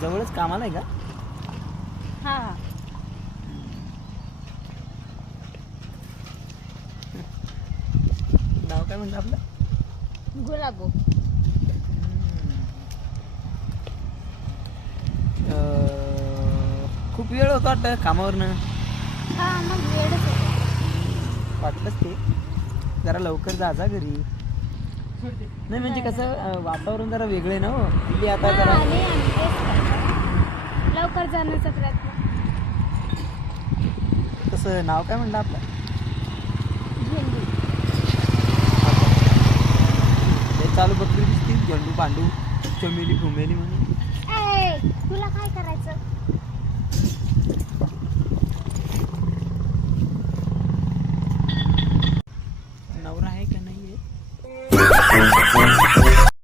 जवळच कामाला आहे का? हा. हा नाव काय म्हणलं आपलं? गुलाबो. अं, खूप वेळ होतो वाटतं कामावरनं. हा मग वेळच होता. वाटलंच ते. जरा लवकर जा जा घरी. नाही म्हणजे कसं अं, वातावरण जरा वेगळं ना हो. आता हा, जरा आले आम्ही. लवकर जाण्याचा प्रयत्न. तसं नाव काय म्हणलं आपलं? ते चालू बकरी दिसतील झेंडू पांडू चमेली फुमेली म्हणून. तुला काय करायचं? नवरा आहे का नाही आहे?